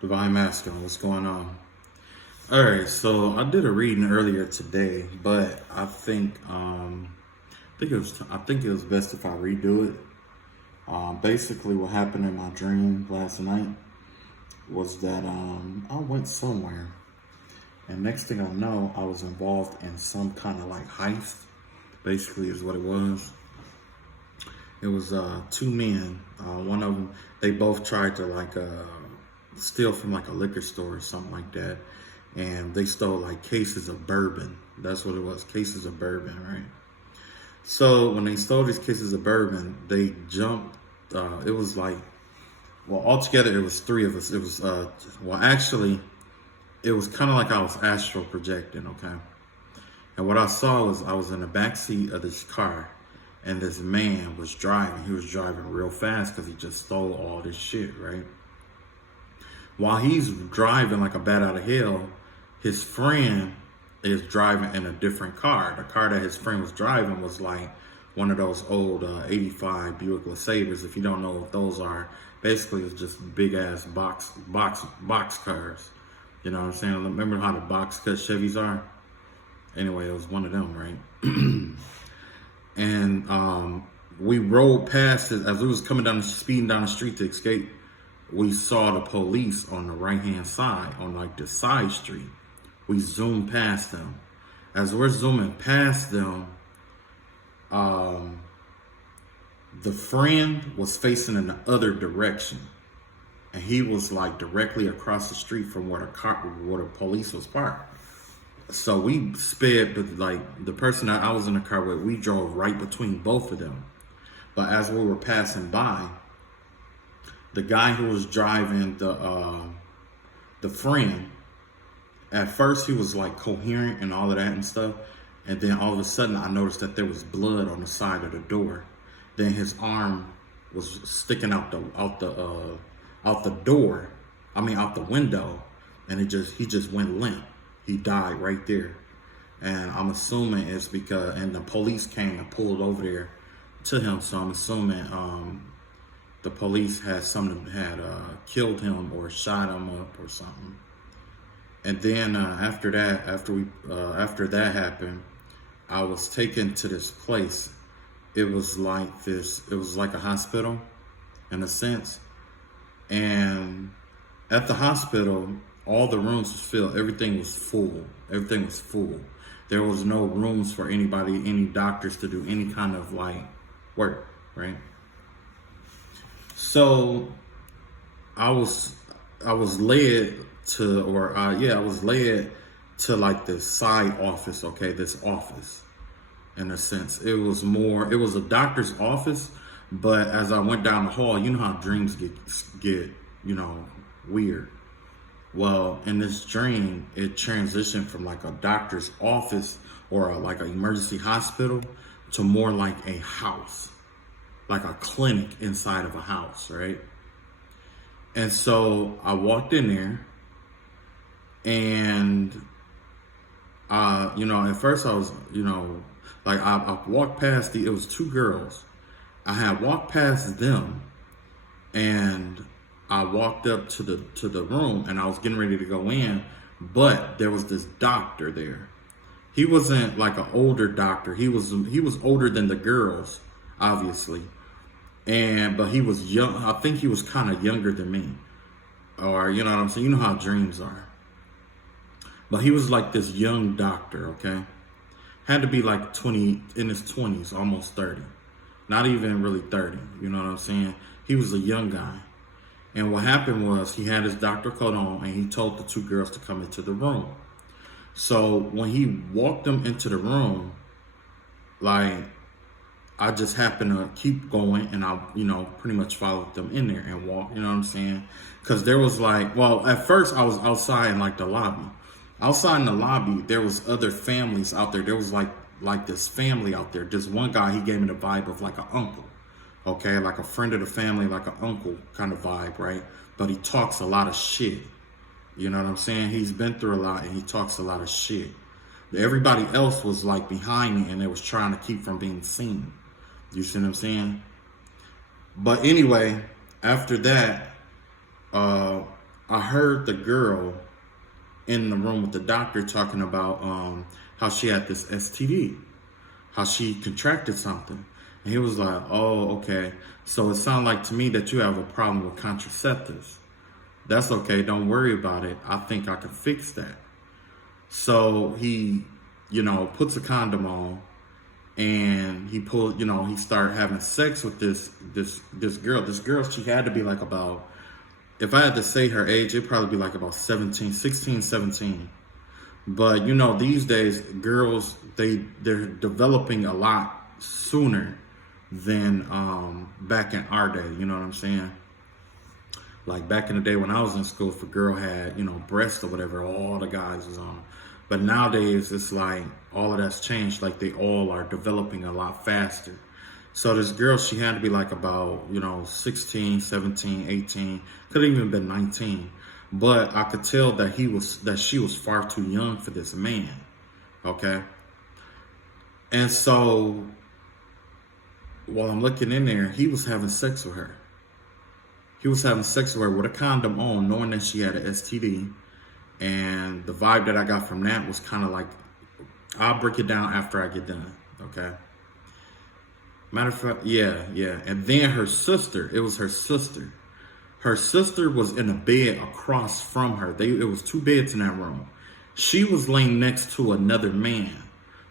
Divine Masculine, what's going on? All right, so I did a reading earlier today, but I think it was best if I redo it. Basically, what happened in my dream last night was that I went somewhere, and next thing I know, I was involved in some kind of like heist. Basically, is what it was. It was two men. One of them, they both tried to steal from like a liquor store or something like that, and they stole like cases of bourbon. That's what it was, cases of bourbon, right? So when they stole these cases of bourbon, they jumped. It was like, well, altogether it was three of us. It was actually, it was kind of like I was astral projecting, okay? And what I saw was I was in the back seat of this car, and this man was driving. He was driving real fast because he just stole all this shit, right? While he's driving like a bat out of hell, his friend is driving in a different car. The car that his friend was driving was like one of those old 85 Buick LeSabres. If you don't know what those are, basically it's just big ass box cars. You know what I'm saying? Remember how the box cut Chevys are? Anyway, it was one of them, right? And we rolled past it as we was speeding down the street to escape. We saw the police on the right hand side, on like the side street. We zoomed past them. As we're zooming past them, the friend was facing in the other direction, and he was like directly across the street from where the police was parked. So we sped, but like the person that I was in the car with, we drove right between both of them. But as we were passing by, the guy who was driving the friend, at first he was like coherent and all of that and stuff, and then all of a sudden I noticed that there was blood on the side of the door. Then his arm was sticking out the door. I mean out the window, and he just went limp. He died right there, and I'm assuming it's because the police came and pulled over there to him. So I'm assuming the police had killed him or shot him up or something. And then after that happened, I was taken to this place. It was like a hospital in a sense. And at the hospital, all the rooms was filled. Everything was full. There was no rooms for any doctors to do any kind of like work, right? So I was led to like this side office, okay, this office. In a sense, it was a doctor's office, but as I went down the hall, you know how dreams get weird. Well, in this dream, it transitioned from like a doctor's office or like an emergency hospital to more like a house, like a clinic inside of a house, right? And so I walked in there, and at first I was, like I walked past it was two girls. I had walked past them, and I walked up to the room, and I was getting ready to go in, but there was this doctor there. He wasn't like an older doctor. He was older than the girls, obviously. But he was young. I think he was kind of younger than me. Or, you know what I'm saying? You know how dreams are. But he was like this young doctor, okay? Had to be like 20, in his 20s, almost 30. Not even really 30, you know what I'm saying? He was a young guy. And what happened was he had his doctor coat on, and he told the two girls to come into the room. So when he walked them into the room, like, I just happened to keep going, and I, pretty much followed them in there and walked, you know what I'm saying? Because there was at first I was outside in like the lobby. Outside in the lobby, there was other families out there. There was like this family out there. This one guy, he gave me the vibe of like an uncle, okay? Like a friend of the family, like an uncle kind of vibe, right? But he talks a lot of shit. You know what I'm saying? He's been through a lot, and he talks a lot of shit. Everybody else was like behind me, and they was trying to keep from being seen. You see what I'm saying? But anyway, after that, I heard the girl in the room with the doctor talking about how she had this STD, how she contracted something. And he was like, oh, okay. So it sounded like to me that you have a problem with contraceptives. That's okay. Don't worry about it. I think I can fix that. So he, puts a condom on, and he pulled, he started having sex with this girl. This girl, she had to be like about, if I had to say her age, it'd probably be like about 16, 17. But, these days, girls, they're developing a lot sooner than back in our day. You know what I'm saying? Like back in the day when I was in school, if a girl had, breasts or whatever, all the guys was on them. But nowadays, it's like all of that's changed. Like they all are developing a lot faster. So this girl, she had to be like about, 16, 17, 18, could have even been 19. But I could tell that she was far too young for this man. Okay. And so while I'm looking in there, he was having sex with her. He was having sex with her with a condom on, knowing that she had an STD. And the vibe that I got from that was kind of like, I'll break it down after I get done, okay? Matter of fact, yeah. And then her sister, it was her sister. Her sister was in a bed across from her. It was 2 beds in that room. She was laying next to another man.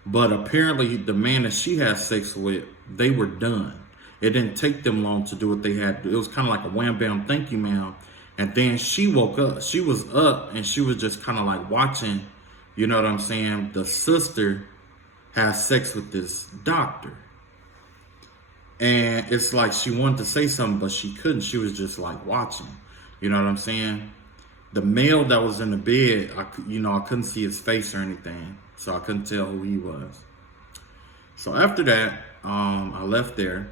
But apparently the man that she had sex with, they were done. It didn't take them long to do what they had to do. It was kind of like a wham, bam, thank you, ma'am. And then she woke up. She was up and she was just kind of like watching, you know what I'm saying? The sister has sex with this doctor. And it's like she wanted to say something, but she couldn't. She was just like watching. You know what I'm saying? The male that was in the bed, I couldn't see his face or anything. So I couldn't tell who he was. So after that, I left there.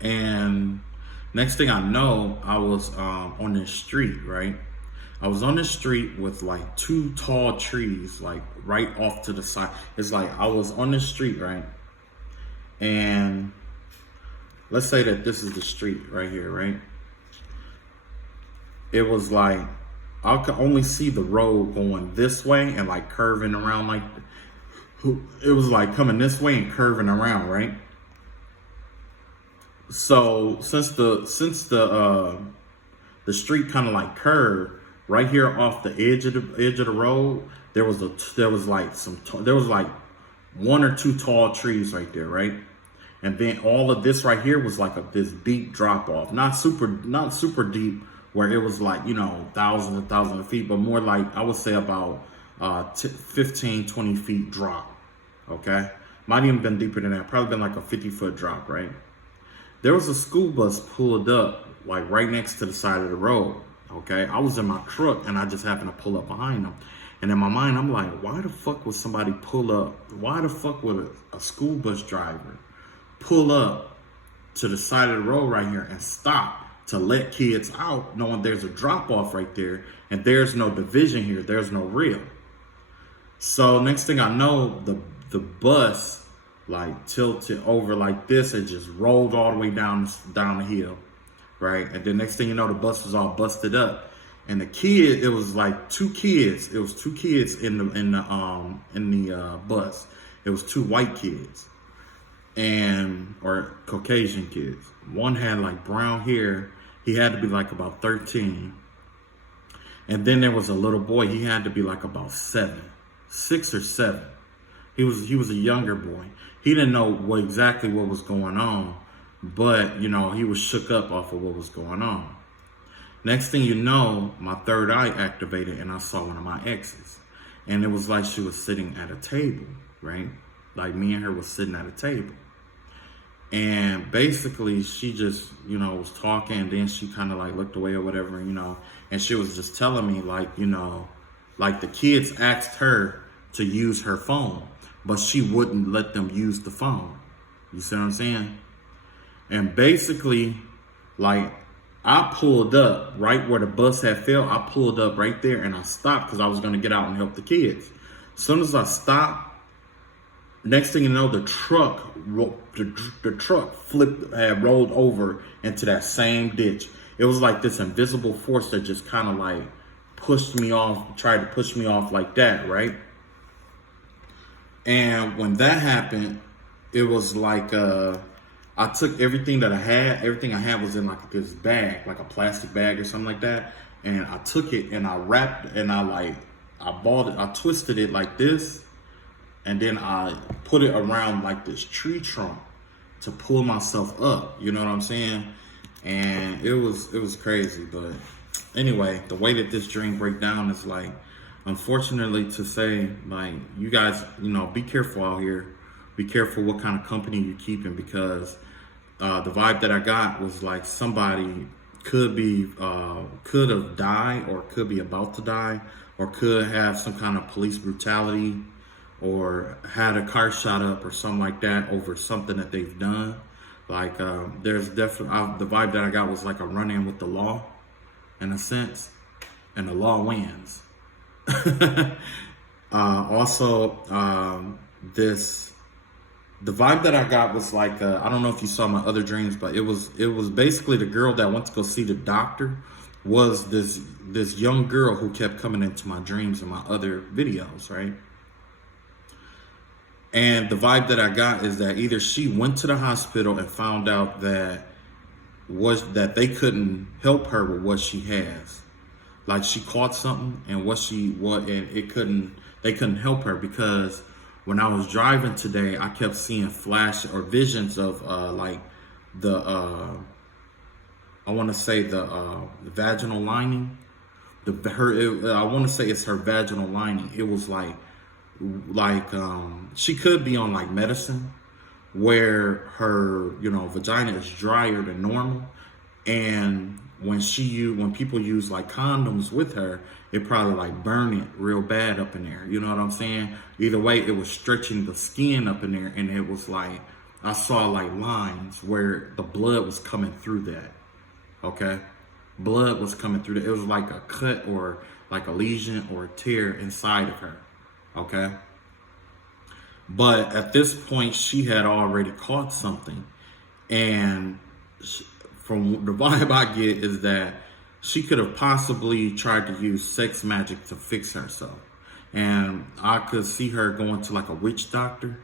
And next thing I know, I was on this street, right? I was on the street with like 2 tall trees, like right off to the side. It's like I was on the street, right? And let's say that this is the street right here, right? It was like I could only see the road going this way and like curving around, like it was like coming this way and curving around, right? So since the street kind of like curved right here off the edge of the road, there was like 1 or 2 tall trees right there, right? And then all of this right here was like this deep drop off, not super deep where it was like, thousands and thousands of feet, but more like I would say about 15, 20 feet drop. Okay, might even been deeper than that. Probably been like a 50-foot drop, right? There was a school bus pulled up like right next to the side of the road. Okay, I was in my truck and I just happened to pull up behind them. And in my mind, I'm like, why the fuck would somebody pull up? Why the fuck would a school bus driver pull up to the side of the road right here and stop to let kids out, knowing there's a drop off right there and there's no division here, there's no rail? So next thing I know, the bus like tilted over like this and just rolled all the way down the hill, right? And then next thing you know, the bus was all busted up. And the kid, it was like 2 kids. It was 2 kids in the bus. It was 2 white kids, or Caucasian kids. One had like brown hair. He had to be like about 13. And then there was a little boy. He had to be like about 6 or 7. He was a younger boy. He didn't know exactly what was going on, but he was shook up off of what was going on. Next thing you know, my third eye activated and I saw one of my exes. And it was like she was sitting at a table, right? Like me and her was sitting at a table. And basically she just, was talking, and then she kind of like looked away or whatever, and she was just telling me like, like the kids asked her to use her phone, but she wouldn't let them use the phone. You see what I'm saying? And basically, like, I pulled up right where the bus had fell. I pulled up right there and I stopped because I was going to get out and help the kids. As soon as I stopped, next thing you know, the truck flipped, had rolled over into that same ditch. it was like this invisible force that just kind of like pushed me off, tried to push me off like that, right? And when that happened, it was like I took everything that I had. Everything I had was in like this bag, like a plastic bag or something like that. And I took it and I wrapped and I balled it. I twisted it like this, and then I put it around like this tree trunk to pull myself up. You know what I'm saying? And it was crazy. But anyway, the way that this dream break down is like, unfortunately to say, like, you guys, you know, be careful out here. Be careful what kind of company you're keeping, because the vibe that I got was like somebody could have died, or could be about to die, or could have some kind of police brutality, or had a car shot up or something like that over something that they've done. Like there's definitely the vibe that I got was like a run-in with the law, in a sense, and the law wins. The vibe that I got was like, I don't know if you saw my other dreams, but it was basically the girl that went to go see the doctor was this young girl who kept coming into my dreams in my other videos, right? And the vibe that I got is that either she went to the hospital and found out that they couldn't help her with what she has. Like she caught something and they couldn't help her, because when I was driving today, I kept seeing flash or visions of like the I want to say the vaginal lining. I want to say it's her vaginal lining. It was like she could be on like medicine where her, you know, vagina is drier than normal, and when people use like condoms with her, it probably like burn it real bad up in there. You know what I'm saying? Either way, it was stretching the skin up in there, and it was like I saw like lines where the blood was coming through that. Okay, blood was coming through that. It was like a cut or like a lesion or a tear inside of her. Okay, but at this point, she had already caught something, and from the vibe I get is that she could have possibly tried to use sex magic to fix herself. And I could see her going to like a witch doctor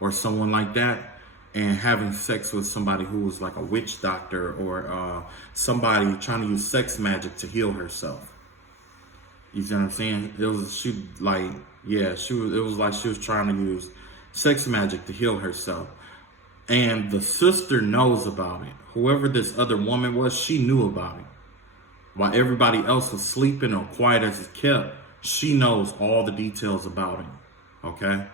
or someone like that and having sex with somebody who was like a witch doctor, or somebody trying to use sex magic to heal herself. You see what I'm saying? It was like she was trying to use sex magic to heal herself. And the sister knows about it. Whoever this other woman was, she knew about it. While everybody else was sleeping or quiet as it kept, she knows all the details about it. Okay?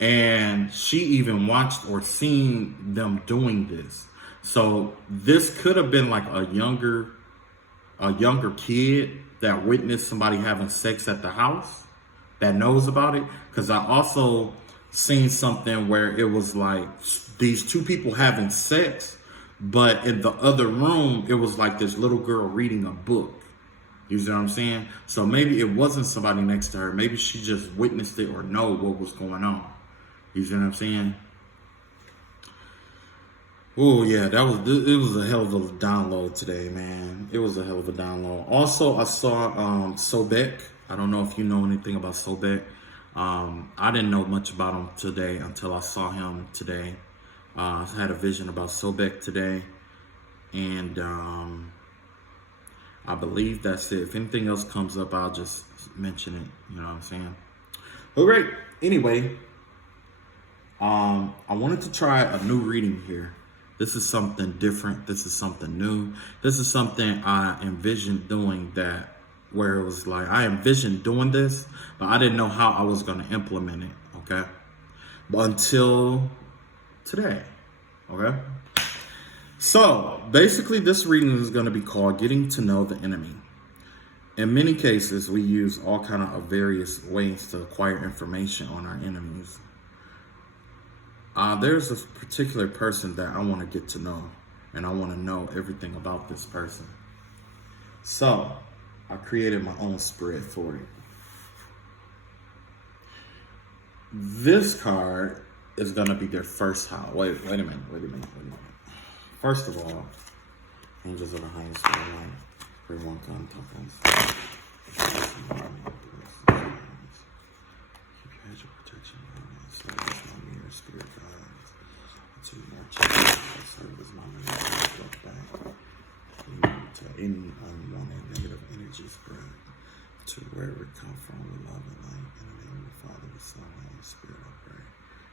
And she even watched or seen them doing this. So this could have been like a younger kid that witnessed somebody having sex at the house that knows about it. Because I also seen something where it was like these two people having sex, but in the other room, it was like this little girl reading a book. You see what I'm saying? So maybe it wasn't somebody next to her. Maybe she just witnessed it or know what was going on. You see what I'm saying? Oh yeah, it was a hell of a download today, man. It was a hell of a download. Also, I saw Sobek. I don't know if you know anything about Sobek. I didn't know much about him today until I saw him today. I had a vision about Sobek today, and I believe that's it. If anything else comes up, I'll just mention it. You know what I'm saying? All right. Anyway, I wanted to try a new reading here. This is something different. This is something new. This is something I envisioned doing where it was like, I envisioned doing this, but I didn't know how I was going to implement it, okay? But until today, okay? So, basically, this reading is going to be called Getting to Know the Enemy. In many cases, we use all kind of various ways to acquire information on our enemies. There's a particular person that I want to get to know, and I want to know everything about this person. So, I created my own spread for it. This card is going to be their first house. Wait a minute. First of all, Angels of the highest light. Everyone come talk us. Keep your hedge of protection around my service, my mirror, spirit guides. To more changes, service, my mirror, look back. To any unwanted negative energy spread. To wherever it come from, with love and light. In the name of the Father, the Son, and the Holy Spirit, I pray.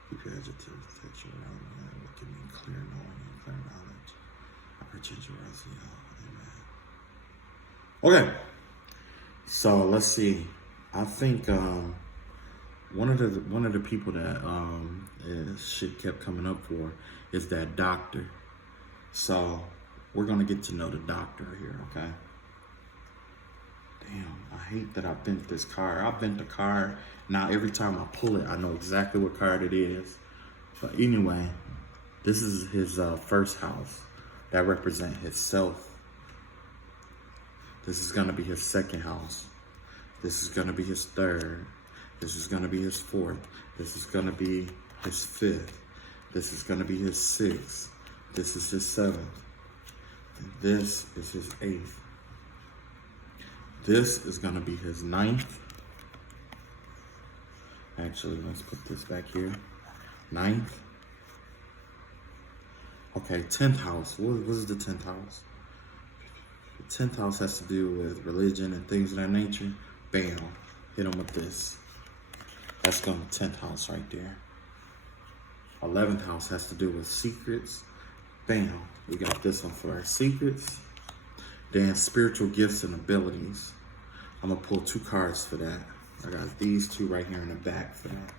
Keep your hedge of protection around me, and give me clear knowing and clear knowledge. I pray change your eyes, amen. Okay, so let's see. I think one of the people that shit kept coming up for is that doctor. So we're gonna get to know the doctor here, okay? Damn, I hate that I bent this card. I bent the card. Now every time I pull it, I know exactly what card it is. But anyway, this is his first house. That represents his self. This is gonna be his second house. This is gonna be his third. This is gonna be his fourth. This is gonna be his fifth. This is gonna be his sixth. This is his seventh. And this is his eighth. This is gonna be his ninth. Actually, let's put this back here. Ninth. Okay, 10th house. What is the 10th house? The 10th house has to do with religion and things of that nature. Bam. Hit him with this. That's going to 10th house right there. 11th house has to do with secrets. Bam. We got this one for our secrets. Then spiritual gifts and abilities. I'm going to pull 2 cards for that. I got these 2 right here in the back for that.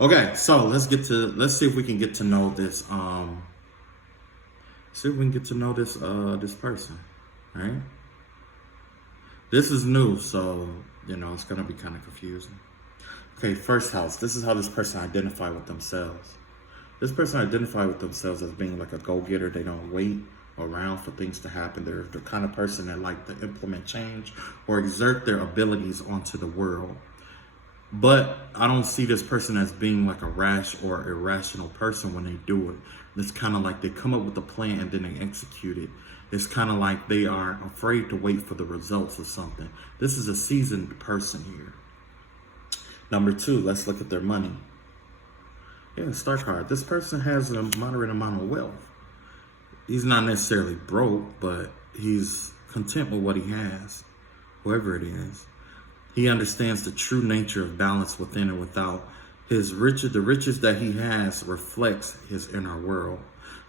Okay, so let's see if we can get to know this. See if we can get to know this this person, right? This is new, so it's gonna be kind of confusing. Okay, first house. This is how this person identify with themselves. This person identify with themselves as being like a go-getter. They don't wait around for things to happen. They're the kind of person that like to implement change or exert their abilities onto the world. But I don't see this person as being like a rash or irrational person when they do it. It's kind of like they come up with a plan and then they execute it. It's kind of like they are afraid to wait for the results of something. This is a seasoned person here. Number 2, let's look at their money. Yeah, star card. This person has a moderate amount of wealth. He's not necessarily broke, but he's content with what he has, whoever it is. He understands the true nature of balance within and without. The riches that he has reflects his inner world.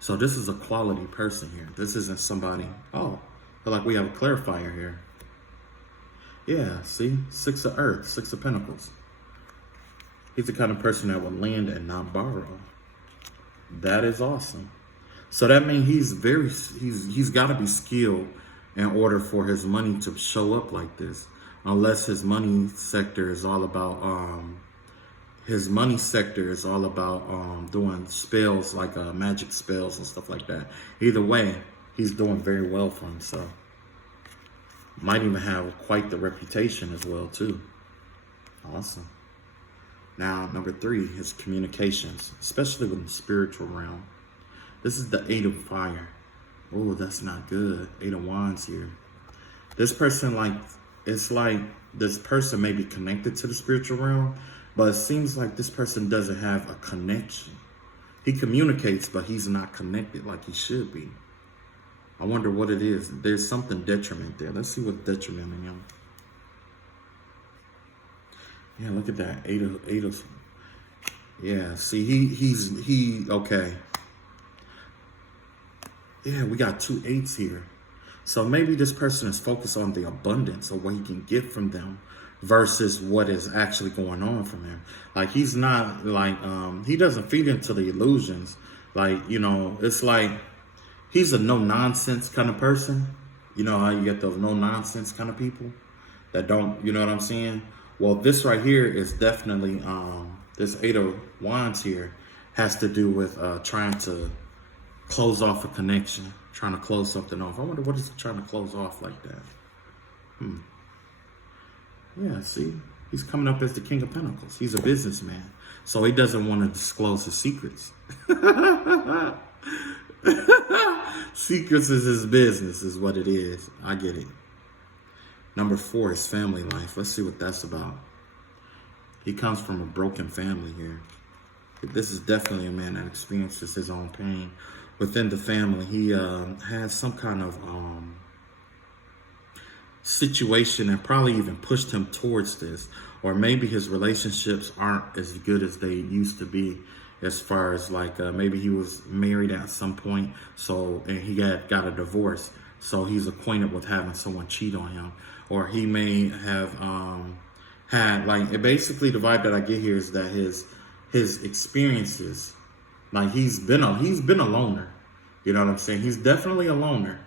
So this is a quality person here. This isn't somebody, I feel like we have a clarifier here. Yeah, see? 6 of Earth, 6 of Pentacles. He's the kind of person that would lend and not borrow. That is awesome. So that means he's got to be skilled in order for his money to show up like this. Unless his money sector is all about doing spells like magic spells and stuff like that. Either way, he's doing very well for himself. Might even have quite the reputation as well too. Awesome. Now, number 3, his communications, especially with the spiritual realm. This is the 8 of Fire. Oh, that's not good. 8 of Wands here. This person it's like this person may be connected to the spiritual realm, but it seems like this person doesn't have a connection. He communicates, but he's not connected like he should be. I wonder what it is. There's something detriment there. Let's see what's detrimenting him. Yeah, look at that. 8 of. Yeah, see, he okay. Yeah, we got 2 8s here. So maybe this person is focused on the abundance of what he can get from them versus what is actually going on from him. Like he's not like, he doesn't feed into the illusions. Like, it's like he's a no nonsense kind of person. You know how you get those no nonsense kind of people that don't, you know what I'm saying? Well, this right here is definitely, this 8 of Wands here has to do with trying to close off a connection. Trying to close something off. I wonder what is he trying to close off like that. Yeah, see? He's coming up as the King of Pentacles. He's a businessman. So he doesn't want to disclose his secrets. Secrets is his business, is what it is. I get it. Number 4, his family life. Let's see what that's about. He comes from a broken family here. This is definitely a man that experiences his own pain within the family. He has some kind of situation that probably even pushed him towards this. Or maybe his relationships aren't as good as they used to be, as far as like maybe he was married at some point, and he got a divorce. So he's acquainted with having someone cheat on him. Or he may have had, like, basically the vibe that I get here is that his experiences, like he's been a loner. You know what I'm saying? He's definitely a loner.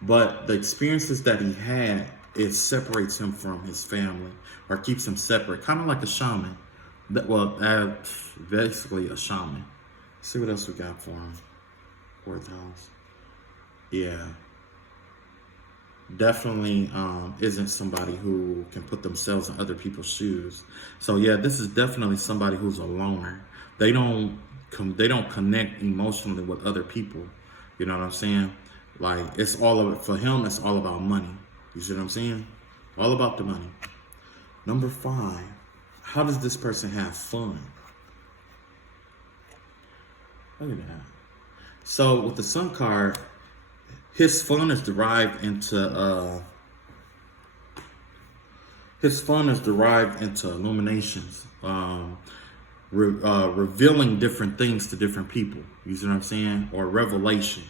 But the experiences that he had, it separates him from his family, or keeps him separate, kind of like a shaman. Basically a shaman. Let's see what else we got for him. 4th house. Yeah. Definitely isn't somebody who can put themselves in other people's shoes. So yeah, this is definitely somebody who's a loner. They don't connect emotionally with other people. You know what I'm saying? Like, for him, it's all about money. You see what I'm saying? All about the money. Number 5, how does this person have fun? Look at that. So with the Sun card, his fun is derived into illuminations, revealing different things to different people. You see what I'm saying? Or revelation.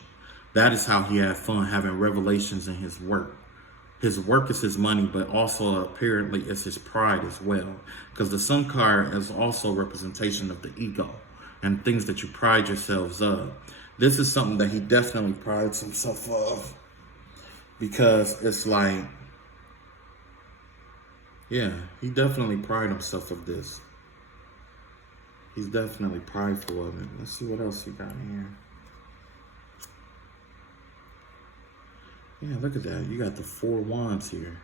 That is how he had fun, having revelations in his work. His work is his money, but also apparently it's his pride as well. Because the Sun card is also a representation of the ego and things that you pride yourselves of. This is something that he definitely prides himself of. Because it's like, yeah, he definitely prides himself of this. He's definitely prideful of it. Let's see what else he got in here. Yeah, look at that. You got the 4 wands here.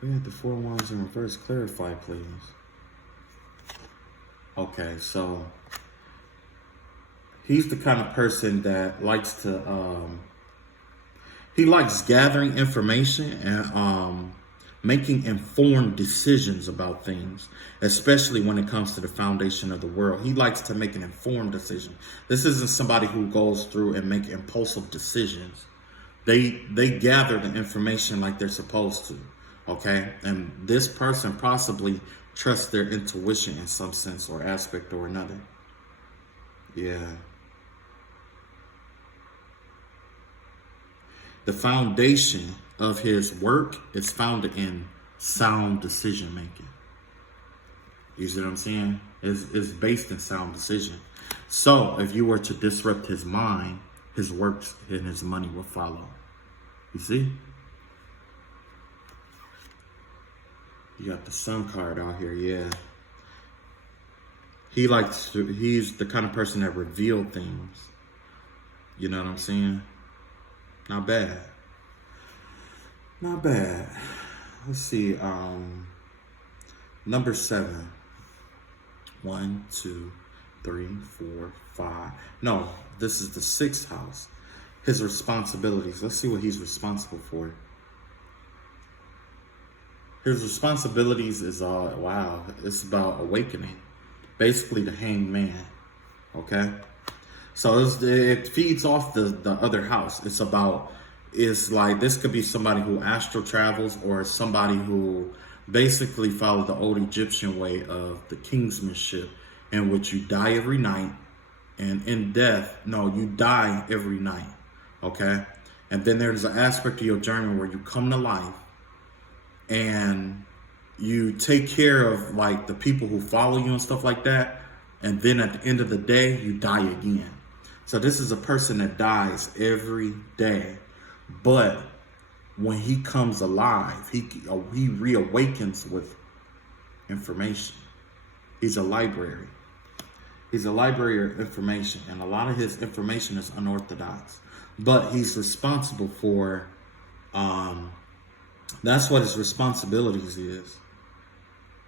We got the 4 wands in reverse. Clarify, please. Okay, so he's the kind of person that likes to, he likes gathering information and making informed decisions about things, especially when it comes to the foundation of the world. He likes to make an informed decision. This isn't somebody who goes through and make impulsive decisions. They gather the information like they're supposed to, okay? And this person possibly trusts their intuition in some sense or aspect or another. Yeah. The foundation of his work is founded in sound decision making. You see what I'm saying? It's based in sound decision. So if you were to disrupt his mind, his works and his money will follow. You see? You got the Sun card out here, yeah. He's the kind of person that reveals things. You know what I'm saying? Not bad. Not bad. Let's see. Number 7. 1, 2, 3, 4, 5. No, this is the 6th house. His responsibilities. Let's see what he's responsible for. His responsibilities is wow. It's about awakening. Basically the hanged man. Okay? So it feeds off the other house. It's like this could be somebody who astral travels, or somebody who basically followed the old Egyptian way of the kingsmanship, in which you die every night, and in death, you die every night. Okay? And then there's an aspect of your journey where you come to life and you take care of like the people who follow you and stuff like that. And then at the end of the day, you die again. So this is a person that dies every day. But when he comes alive, he reawakens with information. He's a library. He's a library of information. And a lot of his information is unorthodox. But he's responsible for, that's what his responsibilities is.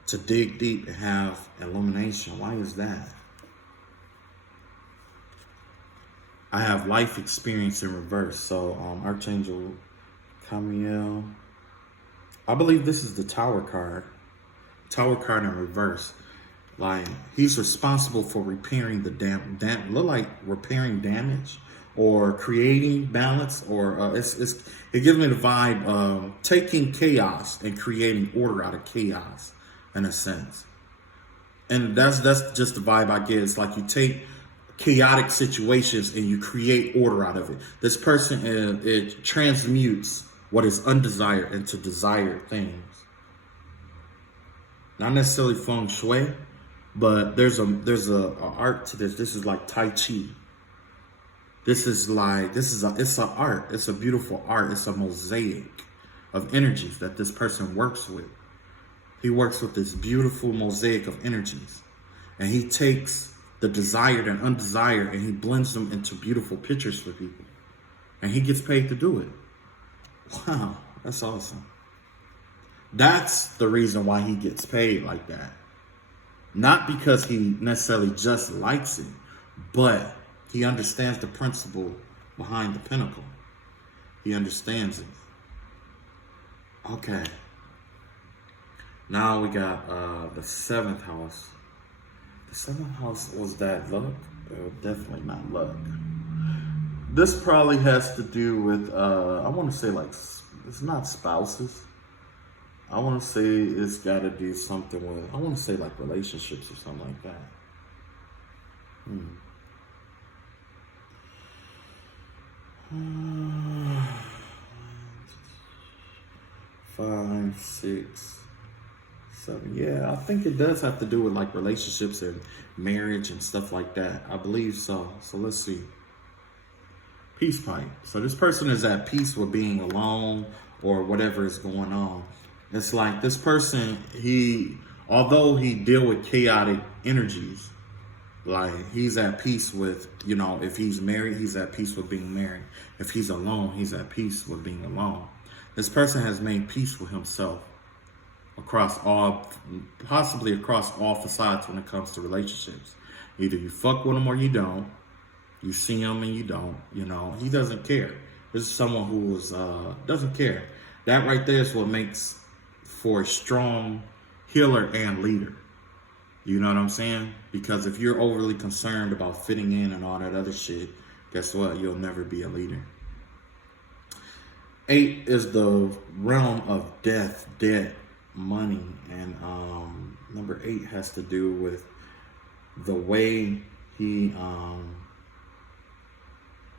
To dig deep and have illumination. Why is that? I have life experience in reverse. So Archangel Camiel. I believe this is the Tower card. Tower card in reverse. Like, he's responsible for repairing the look like repairing damage or creating balance, or it gives me the vibe of taking chaos and creating order out of chaos in a sense. And that's just the vibe I get. It's like you take chaotic situations and you create order out of it. This person, it transmutes what is undesired into desired things. Not necessarily feng shui, but there's a art to this. This is like Tai Chi. It's an art. It's a beautiful art. It's a mosaic of energies that this person works with. He works with this beautiful mosaic of energies, and he takes the desired and undesired and he blends them into beautiful pictures for people, and he gets paid to do it. Wow, that's awesome. That's the reason why he gets paid like that. Not because he necessarily just likes it, but he understands the principle behind the pinnacle. He understands it. Okay. Now we got the 7th house. The 7th house, was that luck? Definitely not luck. This probably has to do with, I want to say like, it's not spouses. I want to say it's got to do something with, I want to say like relationships or something like that. 5, 6, 7. Yeah, I think it does have to do with like relationships and marriage and stuff like that. I believe so. So let's see. Peace pipe. So this person is at peace with being alone or whatever is going on. It's like this person, although he deal with chaotic energies, like he's at peace with, if he's married, he's at peace with being married. If he's alone, he's at peace with being alone. This person has made peace with himself possibly across all facades when it comes to relationships. Either you fuck with him or you don't. You see him and you don't, he doesn't care. This is someone who doesn't care. That right there is what makes for a strong healer and leader. You know what I'm saying? Because if you're overly concerned about fitting in and all that other shit, guess what? You'll never be a leader. 8 is the realm of death, debt, money. And number 8 has to do with the way he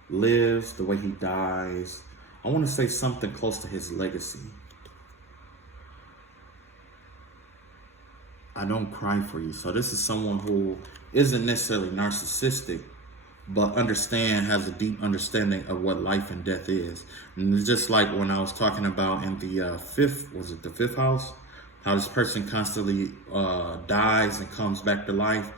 lives, the way he dies. I want to say something close to his legacy. I don't cry for you. So this is someone who isn't necessarily narcissistic, but has a deep understanding of what life and death is. And it's just like when I was talking about in the 5th house, how this person constantly dies and comes back to life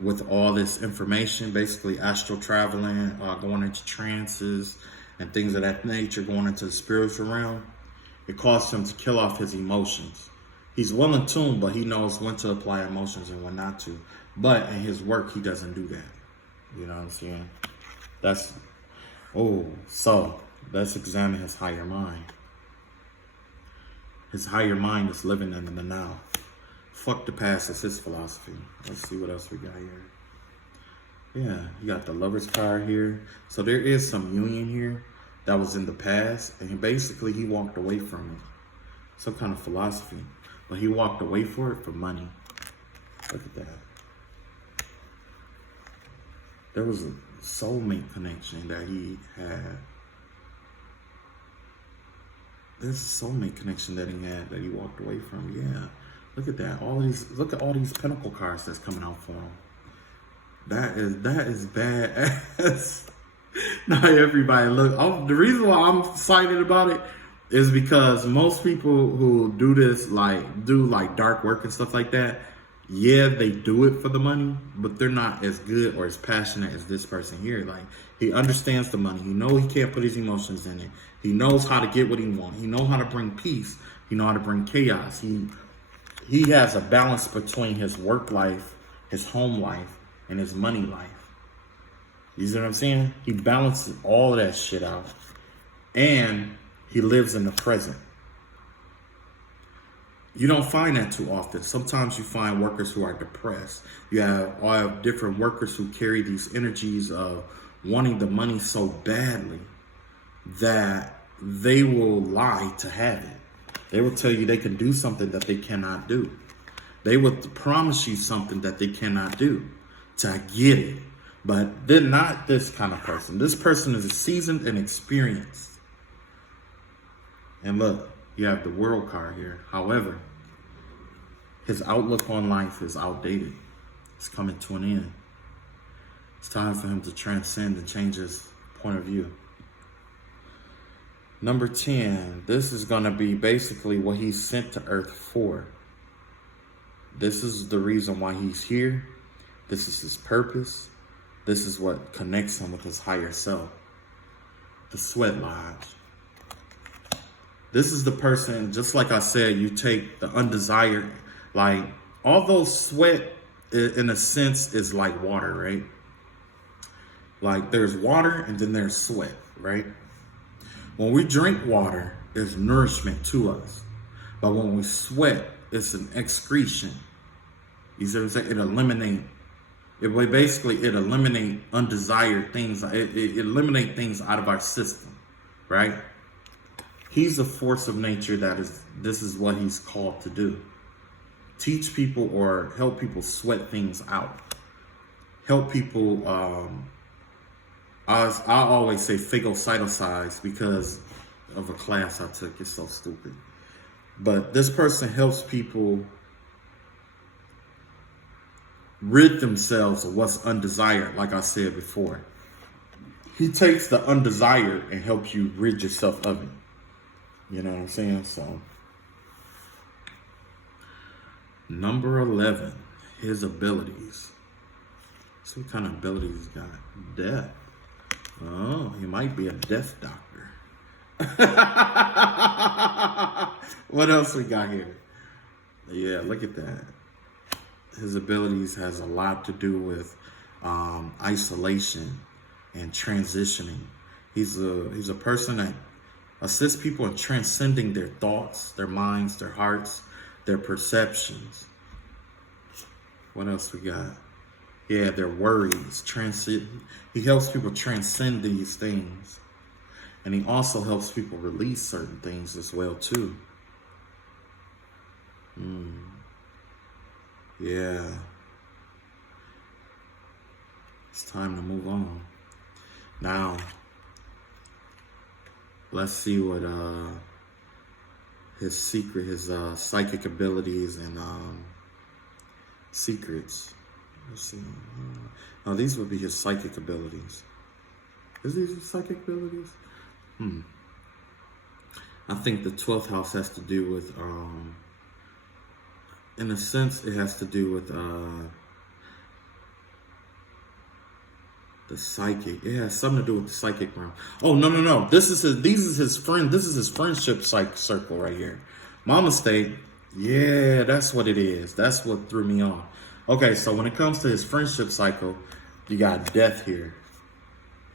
with all this information, basically astral traveling, going into trances and things of that nature, going into the spiritual realm. It caused him to kill off his emotions. He's well in tune, but he knows when to apply emotions and when not to. But in his work, he doesn't do that. You know what I'm saying? So let's examine his higher mind. His higher mind is living in the now. Fuck the past is his philosophy. Let's see what else we got here. Yeah, you got the Lover's card here. So there is some union here that was in the past, and he walked away from it. Some kind of philosophy. But he walked away for it for money. Look at that. There was a soulmate connection that he had. There's a soulmate connection that he had that he walked away from. Yeah. Look at that. Look at all these Pentacle cards that's coming out for him. That is badass. Not everybody look. The reason why I'm excited about it is because most people who do this, do dark work and stuff like that, yeah, they do it for the money, but they're not as good or as passionate as this person here. Like, he understands the money. He knows he can't put his emotions in it. He knows how to get what he wants. He knows how to bring peace. He knows how to bring chaos. He has a balance between his work life, his home life, and his money life. You see what I'm saying? He balances all of that shit out. And he lives in the present. You don't find that too often. Sometimes you find workers who are depressed. You have different workers who carry these energies of wanting the money so badly that they will lie to have it. They will tell you they can do something that they cannot do. They will promise you something that they cannot do to get it. But they're not this kind of person. This person is seasoned and experienced. And look, you have the World card here. However, his outlook on life is outdated. It's coming to an end. It's time for him to transcend and change his point of view. Number 10, this is going to be basically what he's sent to Earth for. This is the reason why he's here. This is his purpose. This is what connects him with his higher self. The Sweat Lodge. This is the person, just like I said, you take the undesired, like, although sweat, in a sense, is like water, right? Like, there's water and then there's sweat, right? When we drink water, it's nourishment to us. But when we sweat, it's an excretion. You see what I'm saying? It eliminates undesired things. It eliminates things out of our system, right? He's a force of nature this is what he's called to do. Teach people or help people sweat things out. Help people, I always say phagocyticize because of a class I took. It's so stupid. But this person helps people rid themselves of what's undesired, like I said before. He takes the undesired and helps you rid yourself of it. You know what I'm saying? So, number 11, his abilities. So what kind of abilities he's got? Death. Oh, he might be a death doctor. What else we got here? Yeah, look at that. His abilities has a lot to do with isolation and transitioning. He's a person that assists people in transcending their thoughts, their minds, their hearts, their perceptions. What else we got? Yeah, their worries. He helps people transcend these things. And he also helps people release certain things as well, too. Yeah. It's time to move on. Now, let's see what his psychic abilities and secrets. Let's see. No, these would be his psychic abilities. Is these his psychic abilities? I think the 12th house has to do with, in a sense, it has to do with the psychic. It has something to do with the psychic realm. Oh, no. This is his friendship circle right here. My mistake. Yeah, that's what it is. That's what threw me off. Okay, so when it comes to his friendship cycle, you got death here.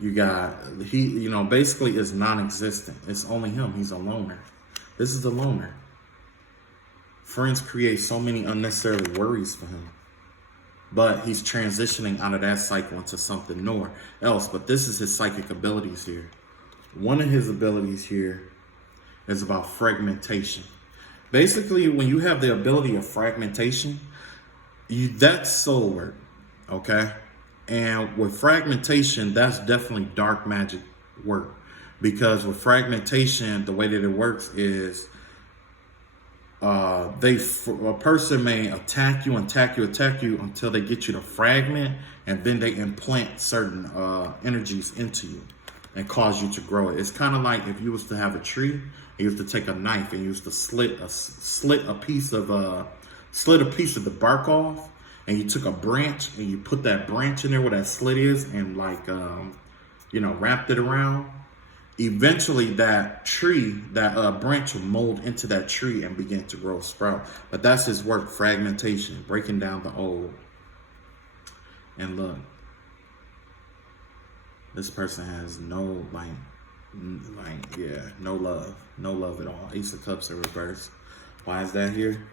You got, basically is non-existent. It's only him. He's a loner. This is the loner. Friends create so many unnecessary worries for him. But he's transitioning out of that cycle into something else. But this is his psychic abilities here. One of his abilities here is about fragmentation. Basically, when you have the ability of fragmentation, that's soul work, okay? And with fragmentation, that's definitely dark magic work. Because with fragmentation, the way that it works is a person may attack you until they get you to fragment, and then they implant certain energies into you and cause you to grow it. It's kind of like if you was to have a tree, and you was to take a knife and you was to slit a piece of the bark off, and you took a branch and you put that branch in there where that slit is, and wrapped it around. Eventually that branch will mold into that tree and begin to grow, sprout. But that's his work, fragmentation, breaking down the old. And look, This person has no, no love. No love at all. Ace of Cups in reverse. Why is that here?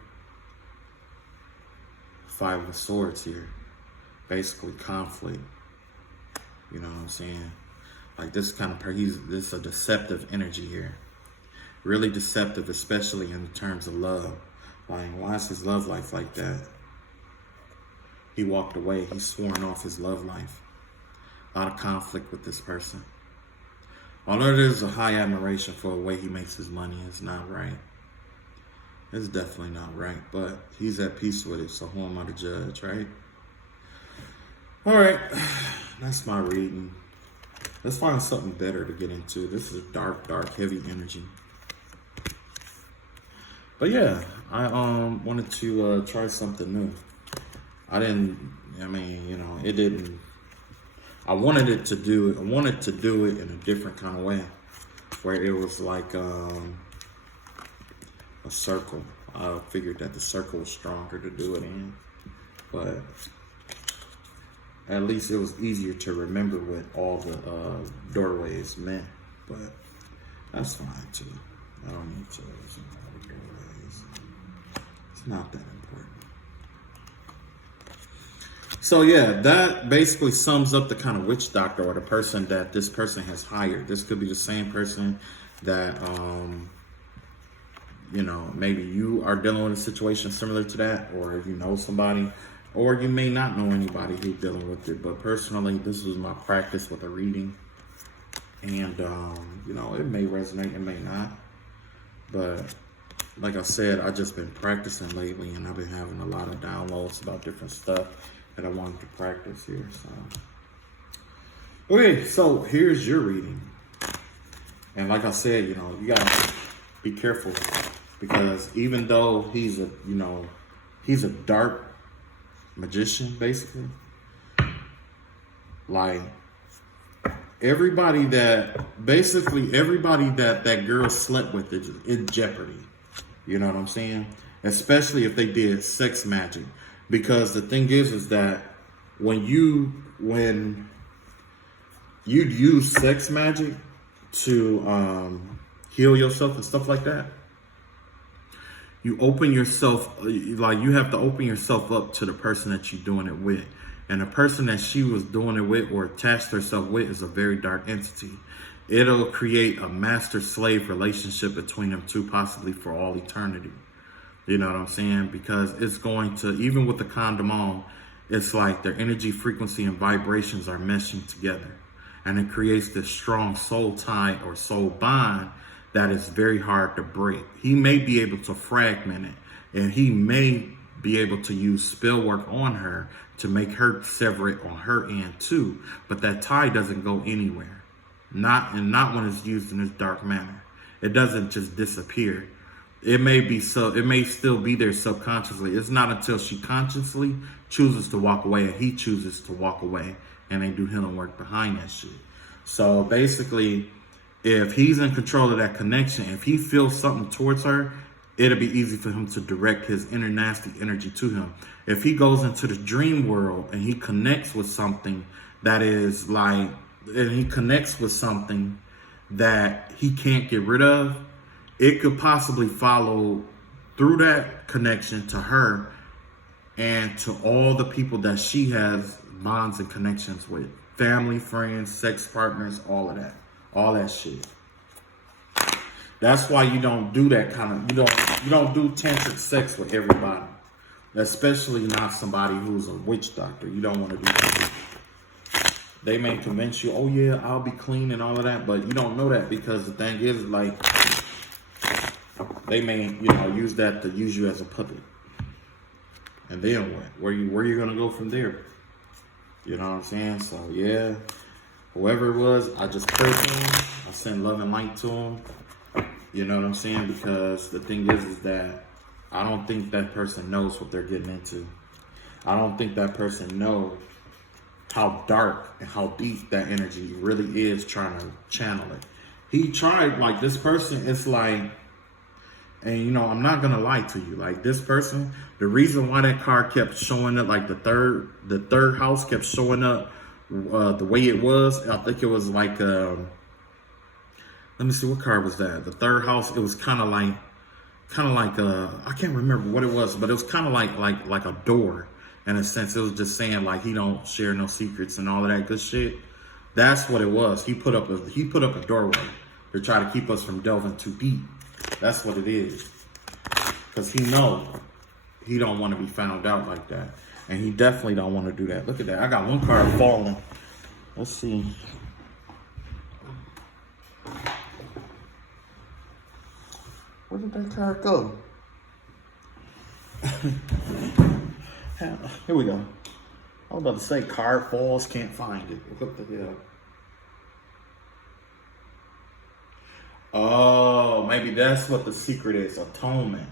Five of Swords here. Basically conflict. You know what I'm saying? Like this kind of this is a deceptive energy here. Really deceptive, especially in terms of love. Like, why is his love life like that? He walked away. He's sworn off his love life. A lot of conflict with this person. Although there's a high admiration for the way he makes his money, it's not right. It's definitely not right, but he's at peace with it, so who am I to judge, right? All right, that's my reading. Let's find something better to get into. This is dark, heavy energy. But yeah, I wanted to try something new. I wanted to do it in a different kind of way, where it was like a circle. I figured that the circle was stronger to do it in, but at least it was easier to remember what all the doorways meant. But that's fine too. I don't need to know all the doorways. It's not that important. So yeah, that basically sums up the kind of witch doctor, or the person that this person has hired. This could be the same person that, maybe you are dealing with a situation similar to that, or if you know somebody, or you may not know anybody who's dealing with it. But personally, this was my practice with a reading. And, it may resonate, it may not. But like I said, I've just been practicing lately, and I've been having a lot of downloads about different stuff that I wanted to practice here. So, okay, so here's your reading. And like I said, you gotta be careful, because even though he's a dark magician, basically, like everybody that girl slept with is in jeopardy. You know what I'm saying? Especially if they did sex magic. Because the thing is that when you'd use sex magic to heal yourself and stuff like that, you open yourself, you have to open yourself up to the person that you're doing it with. And the person that she was doing it with or attached herself with is a very dark entity. It'll create a master-slave relationship between them two, possibly for all eternity. You know what I'm saying? Because it's going to, even with the condom on, it's like their energy, frequency, and vibrations are meshing together. And it creates this strong soul tie or soul bond that is very hard to break. He may be able to fragment it, and he may be able to use spell work on her to make her sever it on her end too. But that tie doesn't go anywhere. Not when it's used in this dark manner. It doesn't just disappear. It may still be there subconsciously. It's not until she consciously chooses to walk away and he chooses to walk away, and they do healing work behind that shit. So basically, if he's in control of that connection, if he feels something towards her, it'll be easy for him to direct his inner nasty energy to him. If he goes into the dream world and he connects with something that is like, and he connects with something that he can't get rid of, it could possibly follow through that connection to her and to all the people that she has bonds and connections with. Family, friends, sex partners, all that shit. That's why you don't do that you don't do tantric sex with everybody. Especially not somebody who's a witch doctor. You don't want to do that. They may convince you, oh yeah, I'll be clean and all of that, but you don't know that, because the thing is, like, they may, use that to use you as a puppet. And then what? Where you gonna go from there? You know what I'm saying? So yeah, whoever it was, I just prayed to him. I send love and light to him. You know what I'm saying? Because the thing is that I don't think that person knows what they're getting into. I don't think that person knows how dark and how deep that energy really is trying to channel it. He tried, like, this person, it's like, and I'm not gonna lie to you, like, this person, the reason why that card kept showing up, like the third house kept showing up the way it was, I think it was like, let me see, what card was that? The third house. It was kind of like, I can't remember what it was, but it was kind of like a door in a sense. It was just saying like he don't share no secrets and all of that good shit. That's what it was. He put up a doorway to try to keep us from delving too deep. That's what it is. Because he don't want to be found out like that. And he definitely don't want to do that. Look at that. I got one card falling. Let's see. Where did that card go? Here we go. I was about to say card falls, can't find it. What the hell? Oh, maybe that's what the secret is. Atonement.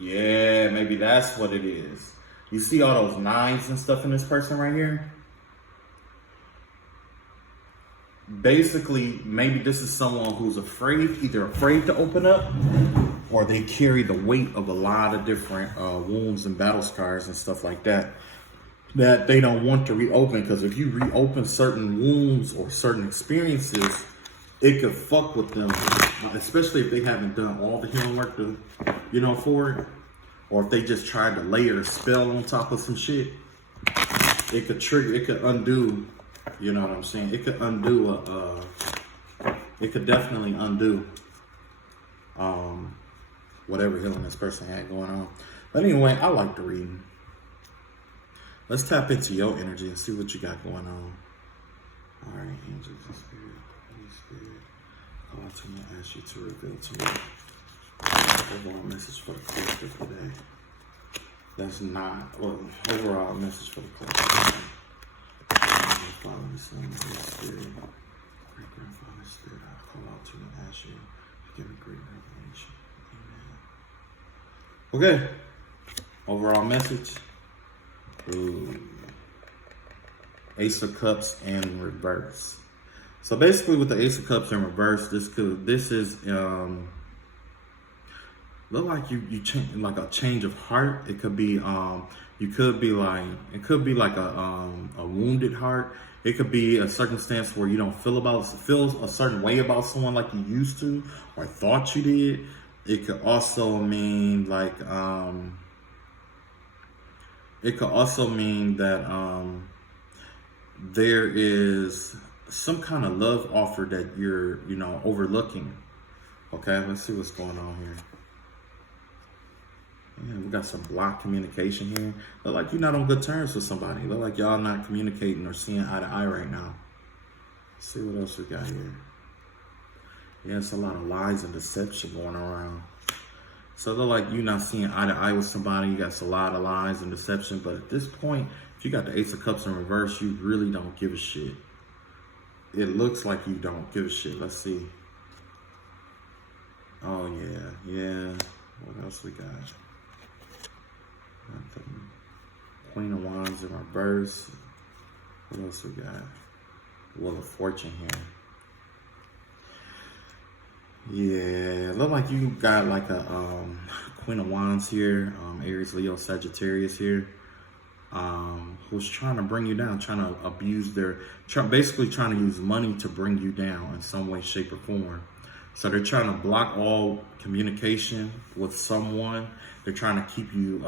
Yeah, maybe that's what it is. You see all those nines and stuff in this person right here? Basically, maybe this is someone who's either afraid to open up, or they carry the weight of a lot of different wounds and battle scars and stuff like that they don't want to reopen. Because if you reopen certain wounds or certain experiences, it could fuck with them, especially if they haven't done all the healing work for it, or if they just tried to layer a spell on top of some shit. It could undo. You know what I'm saying? It could undo it could definitely undo whatever healing this person had going on. But anyway, I like the reading. Let's tap into your energy and see what you got going on. All right, angels and spirit, Holy Spirit, call out to me, ask you to reveal to me overall message for the collective today. That's not, well, overall message for the collective. Father, the Son, and the Holy Spirit, great grandfather Spirit, I call out to you and ask you to give me great revelation. Amen. Okay. Overall message. Ooh. Ace of Cups in reverse. So basically, with the Ace of Cups in reverse, this is look like you change, like a change of heart. It could be it could be like a wounded heart. It could be a circumstance where you don't feel a certain way about someone like you used to or thought you did. It could also mean like that there is some kind of love offer that you're overlooking. Okay, let's see what's going on here. Yeah, we got some blocked communication here. Look like you're not on good terms with somebody. Look like y'all not communicating or seeing eye to eye right now. Let's see what else we got here. Yeah, it's a lot of lies and deception going around. So it look like you're not seeing eye to eye with somebody. You got a lot of lies and deception. But at this point, if you got the Ace of Cups in reverse, you really don't give a shit. It looks like you don't give a shit. Let's see. Oh, yeah. What else we got? Queen of Wands in reverse. What else we got? Wheel of Fortune here. Yeah, look like you got like a Queen of Wands here, Aries, Leo, Sagittarius here, who's trying to bring you down, trying to abuse basically trying to use money to bring you down in some way, shape, or form. So they're trying to block all communication with someone. They're trying to keep you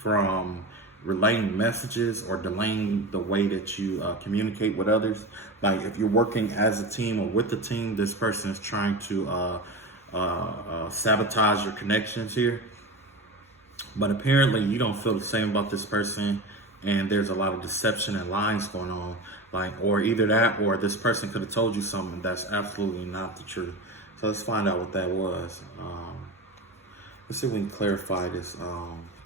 from relaying messages or delaying the way that you communicate with others. Like if you're working as a team or with the team, this person is trying to sabotage your connections here. But apparently you don't feel the same about this person, and there's a lot of deception and lies going on. Or either that, or this person could have told you something that's absolutely not the truth. So let's find out what that was. Let's see if we can clarify this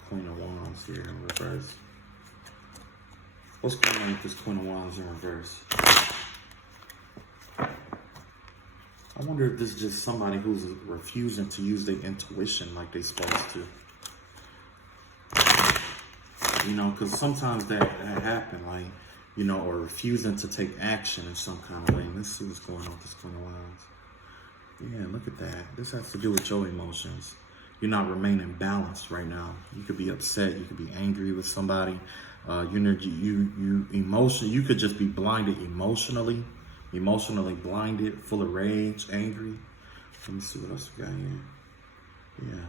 Queen of Wands here in reverse. What's going on with this Queen of Wands in reverse? I wonder if this is just somebody who's refusing to use their intuition like they're supposed to. Because sometimes that happen, or refusing to take action in some kind of way. Let's see what's going on with this Queen of Wands. Yeah, look at that. This has to do with your emotions. You're not remaining balanced right now. You could be upset. You could be angry with somebody. You could just be blinded emotionally blinded, full of rage, angry. Let me see what else we got here. Yeah.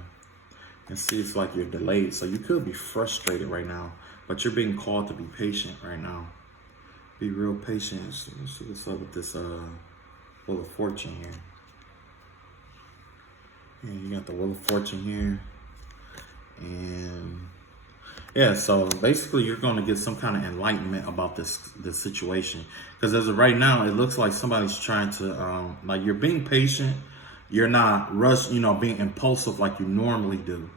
And see, it's like you're delayed. So you could be frustrated right now, but you're being called to be patient right now. Be real patient. Let's see what's up with this Wheel of Fortune here. And you got the Wheel of Fortune here. And yeah, so basically you're going to get some kind of enlightenment about this situation. Because as of right now, it looks like somebody's trying to, like you're being patient. You're not being impulsive like you normally do.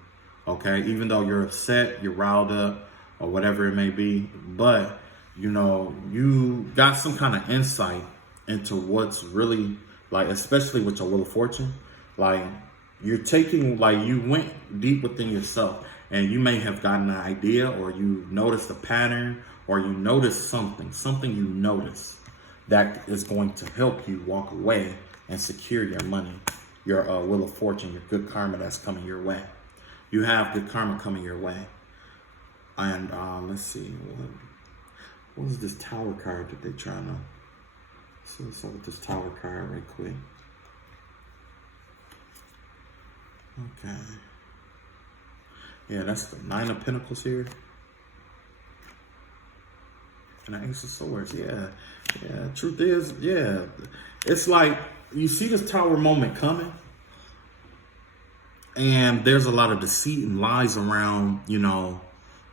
Okay, even though you're upset, you're riled up, or whatever it may be. But, you got some kind of insight into what's really, like, especially with your Wheel of Fortune. Like, you went deep within yourself. And you may have gotten an idea, or you noticed a pattern, or you noticed something you noticed that is going to help you walk away and secure your money, your Wheel of Fortune, your good karma that's coming your way. You have good karma coming your way. And let's see, what is this Tower card that they're trying to, see what's up with this Tower card right quick. Okay. Yeah, that's the Nine of Pentacles here. And the Ace of Swords, yeah. Truth is, yeah. It's like, you see this Tower moment coming. And there's a lot of deceit and lies around,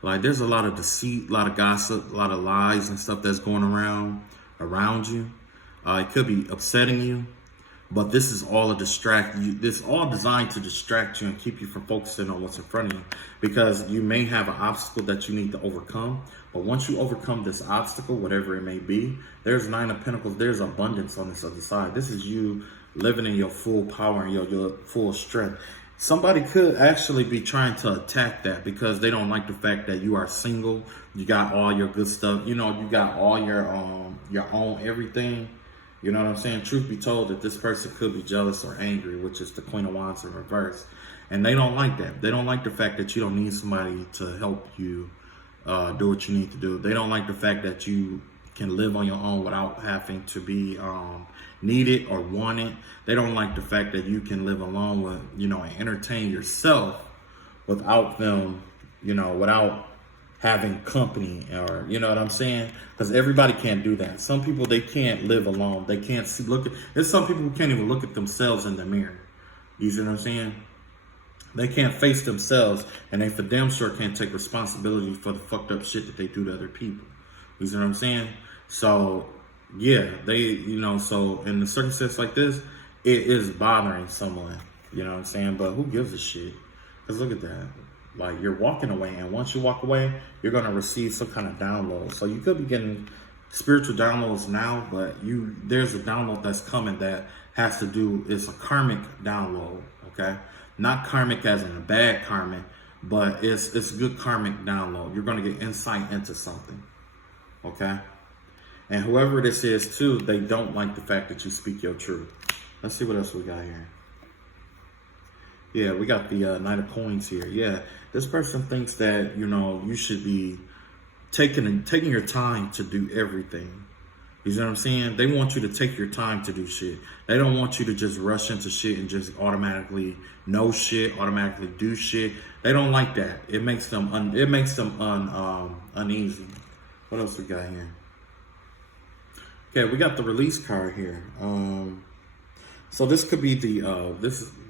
like there's a lot of deceit, a lot of gossip, a lot of lies and stuff that's going around you. It could be upsetting you. But this is all this is all designed to distract you and keep you from focusing on what's in front of you. Because you may have an obstacle that you need to overcome. But once you overcome this obstacle, whatever it may be, there's Nine of Pentacles. There's abundance on this other side. This is you living in your full power and your full strength. Somebody could actually be trying to attack that because they don't like the fact that you are single. You got all your good stuff. You got all your own everything. You know what I'm saying? Truth be told, that this person could be jealous or angry, which is the Queen of Wands in reverse. And they don't like that. They don't like the fact that you don't need somebody to help you do what you need to do. They don't like the fact that you can live on your own without having to be needed or wanted. They don't like the fact that you can live alone with, and entertain yourself without them, without having company, or you know what I'm saying? Because everybody can't do that. Some people, they can't live alone. They can't there's some people who can't even look at themselves in the mirror. You see what I'm saying? They can't face themselves, and they for damn sure can't take responsibility for the fucked up shit that they do to other people. You see what I'm saying? So yeah, so in a circumstance like this, it is bothering someone. You know what I'm saying? But who gives a shit? Because look at that. Like, you're walking away, and once you walk away, you're going to receive some kind of download. So you could be getting spiritual downloads now, but there's a download that's coming that has to do, it's a karmic download, okay? Not karmic as in a bad karmic, but it's a good karmic download. You're going to get insight into something, okay? And whoever this is, too, they don't like the fact that you speak your truth. Let's see what else we got here. Yeah, we got the Knight of Coins here. Yeah, this person thinks that, you should be taking your time to do everything. You know what I'm saying? They want you to take your time to do shit. They don't want you to just rush into shit and just automatically know shit, automatically do shit. They don't like that. It makes them uneasy. What else we got here? Okay, we got the Release card here. So this could be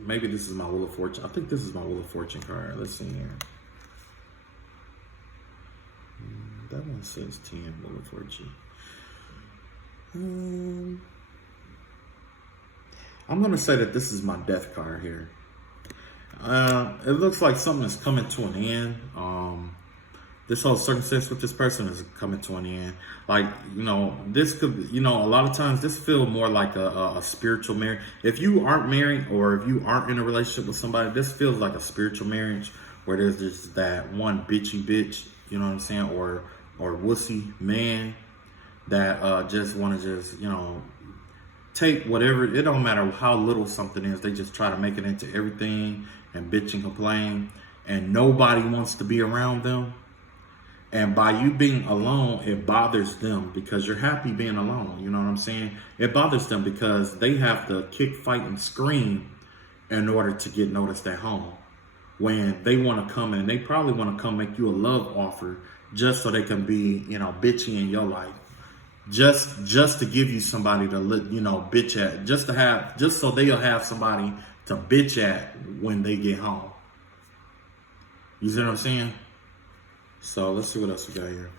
maybe this is my Wheel of Fortune. I think this is my Wheel of Fortune card. Let's see here. That one says 10, Wheel of Fortune. I'm going to say that this is my Death card here. It looks like something is coming to an end. This whole circumstance with this person is coming to an end. Like, this could, a lot of times this feels more like a spiritual marriage. If you aren't married, or if you aren't in a relationship with somebody, this feels like a spiritual marriage where there's just that one bitchy bitch, you know what I'm saying? Or wussy man that just want to just, take whatever, it don't matter how little something is. They just try to make it into everything and bitch and complain. And nobody wants to be around them. And by you being alone, it bothers them because you're happy being alone. You know what I'm saying? It bothers them because they have to kick, fight, and scream in order to get noticed at home. When they want to come in, they probably want to come make you a love offer just so they can be, you know, bitchy in your life. Just to give you somebody to, you know, bitch at. Just so they'll have somebody to bitch at when they get home. You see what I'm saying? So let's see what else we got here.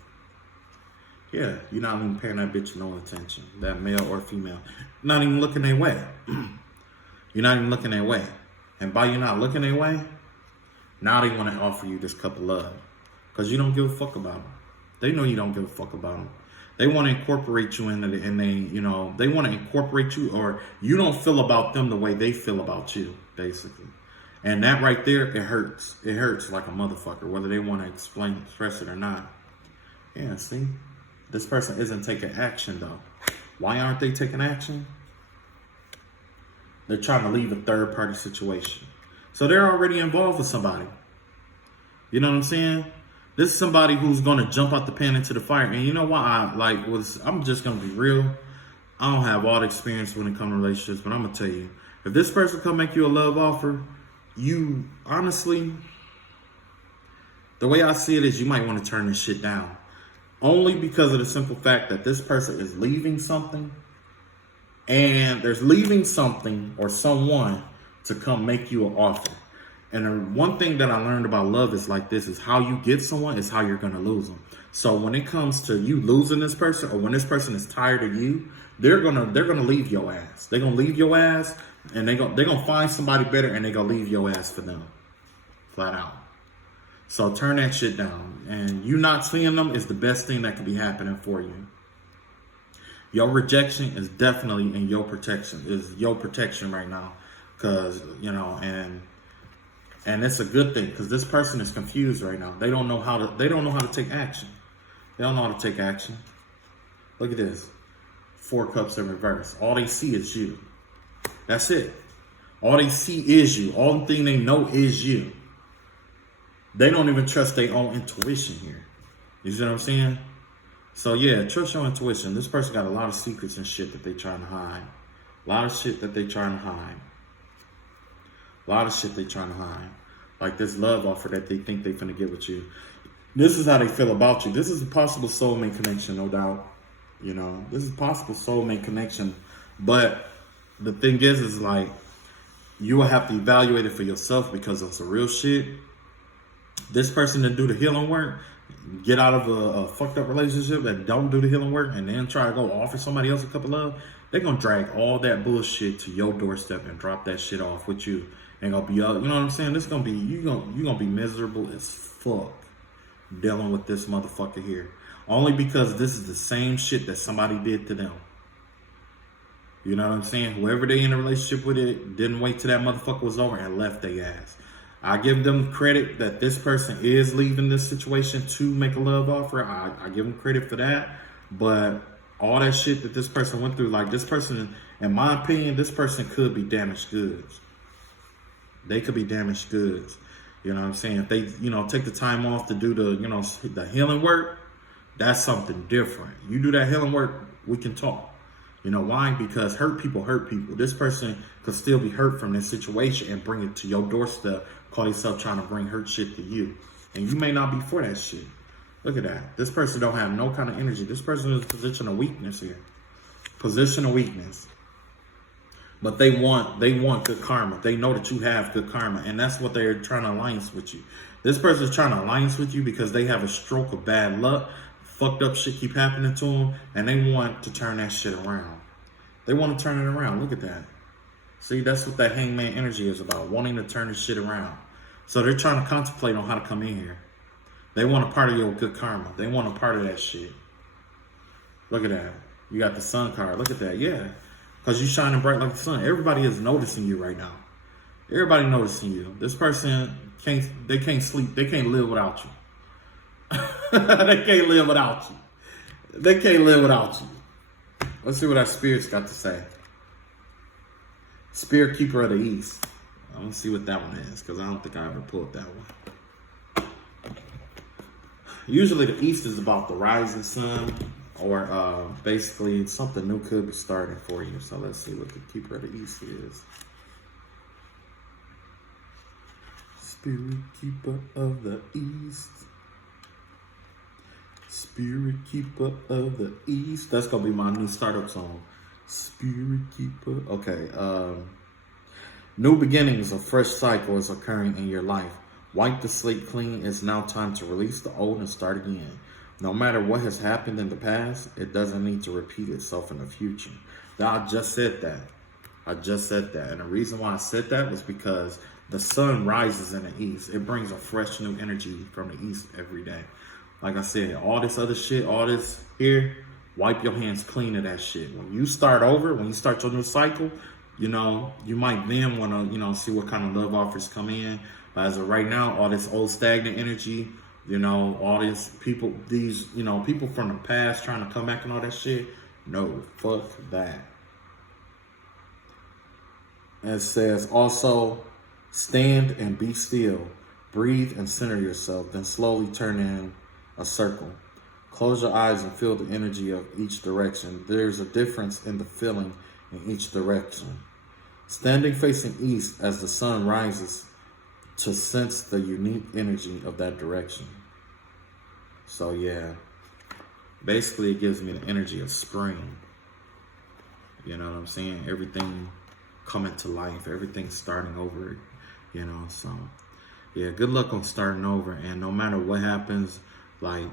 Yeah, you're not even paying that bitch no attention. That male or female. Not even looking their way. You're not even looking their way. And by you not looking their way, now they want to offer you this cup of love. Because you don't give a fuck about them. They know you don't give a fuck about them. They want to incorporate you into it, and they want to incorporate you, or you don't feel about them the way they feel about you, basically. And that right there, it hurts. It hurts like a motherfucker, whether they want to express it or not. Yeah, see? This person isn't taking action, though. Why aren't they taking action? They're trying to leave a third-party situation. So they're already involved with somebody. You know what I'm saying? This is somebody who's going to jump out the pan into the fire. And you know why I'm just going to be real. I don't have all the experience when it comes to relationships, but I'm going to tell you. If this person come make you a love offer, you honestly, the way I see it is you might want to turn this shit down. Only because of the simple fact that this person is leaving something, and there's leaving something or someone to come make you an offer. And the one thing that I learned about love is like this, is how you get someone is how you're going to lose them. So when it comes to you losing this person, or when this person is tired of you, they're gonna leave your ass. They're gonna leave your ass, and they're gonna find somebody better, and they're gonna leave your ass for them, flat out. So turn that shit down. And you not seeing them is the best thing that could be happening for you. Your rejection is definitely in your protection. Is your protection right now, because you know, and it's a good thing, because this person is confused right now. They don't know how to take action. They don't know how to take action. Look at this. 4 cups in reverse. All they see is you. That's it. All they see is you. All the thing they know is you. They don't even trust their own intuition here. You see what I'm saying? So yeah, trust your intuition. This person got a lot of secrets and shit that they trying to hide. A lot of shit that they trying to hide. A lot of shit they trying to hide. Like this love offer that they think they finna get with you. This is how they feel about you. This is a possible soulmate connection, no doubt. You know, this is a possible soulmate connection. But the thing is like, you will have to evaluate it for yourself, because it's a real shit. This person that do the healing work, get out of a fucked up relationship that don't do the healing work, and then try to go offer somebody else a cup of love, they're gonna drag all that bullshit to your doorstep and drop that shit off with you. And gonna be, you know what I'm saying? This gonna be, you gonna be miserable as fuck dealing with this motherfucker here. Only because this is the same shit that somebody did to them. You know what I'm saying? Whoever they in a relationship with it didn't wait till that motherfucker was over and left their ass. I give them credit that this person is leaving this situation to make a love offer. I give them credit for that. But all that shit that this person went through, like this person, in my opinion, this person could be damaged goods. They could be damaged goods. You know what I'm saying? If they, you know, take the time off to do the, you know, the healing work, that's something different. You do that healing work, we can talk. You know why? Because hurt people hurt people. This person could still be hurt from this situation and bring it to your doorstep, call themselves trying to bring hurt shit to you. And you may not be for that shit. Look at that. This person don't have no kind of energy. This person is in a position of weakness here. Position of weakness. But they want good karma. They know that you have good karma. And that's what they're trying to alliance with you. This person is trying to alliance with you because they have a stroke of bad luck. Fucked up shit keep happening to them. And they want to turn that shit around. They want to turn it around. Look at that. See, that's what that hangman energy is about. Wanting to turn this shit around. So they're trying to contemplate on how to come in here. They want a part of your good karma. They want a part of that shit. Look at that. You got the sun card. Look at that. Yeah. Because you're shining bright like the sun. Everybody is noticing you right now. Everybody noticing you. This person they can't sleep. They can't live without you. They can't live without you. They can't live without you. Let's see what our spirits got to say. Spirit Keeper of the East. I want to see what that one is, because I don't think I ever pulled that one. Usually the east is about the rising sun, or basically something new could be starting for you. So let's see what the keeper of the east is. Spirit keeper of the east. Spirit keeper of the east. That's gonna be my new startup song. Spirit keeper. Okay. New beginnings, a fresh cycle is occurring in your life. Wipe the slate clean. It's now time to release the old and start again. No matter what has happened in the past, it doesn't need to repeat itself in the future. Now, I just said that. And the reason why I said that was because the sun rises in the east. It brings a fresh new energy from the east every day. Like I said, all this other shit, all this here, wipe your hands clean of that shit. When you start over, when you start your new cycle, you know, you might then want to, you know, see what kind of love offers come in. But as of right now, all this old stagnant energy, you know, all these people, these, you know, people from the past trying to come back and all that shit. No, fuck that. And it says also, stand and be still. Breathe and center yourself. Then slowly turn in a circle. Close your eyes and feel the energy of each direction. There's a difference in the feeling in each direction. Standing facing east as the sun rises to sense the unique energy of that direction. So yeah, basically it gives me the energy of spring. You know what I'm saying? Everything coming to life, everything starting over, you know, so yeah, good luck on starting over. And no matter what happens, like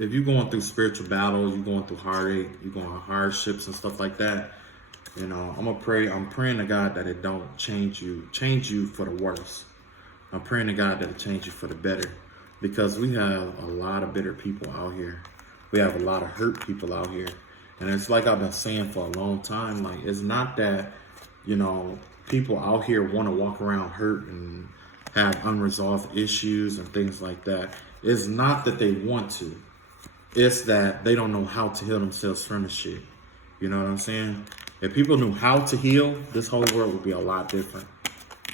if you're going through spiritual battles, you're going through heartache, you're going through hardships and stuff like that, you know, I'm praying to God that it don't change you for the worse. I'm praying to God that it change you for the better, because we have a lot of bitter people out here. We have a lot of hurt people out here. And it's like I've been saying for a long time, like, it's not that, you know, people out here want to walk around hurt and have unresolved issues and things like that. It's not that they want to. It's that they don't know how to heal themselves from the shit. You know what I'm saying? If people knew how to heal, this whole world would be a lot different.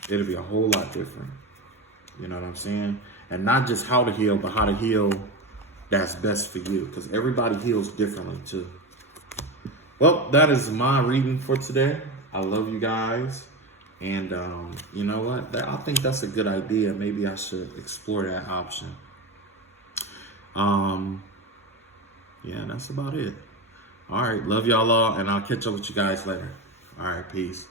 It'd be a whole lot different. You know what I'm saying? And not just how to heal, but how to heal that's best for you. Because everybody heals differently too. Well, that is my reading for today. I love you guys. And you know what? I think that's a good idea. Maybe I should explore that option. Yeah, that's about it. All right. Love y'all all. And I'll catch up with you guys later. All right. Peace.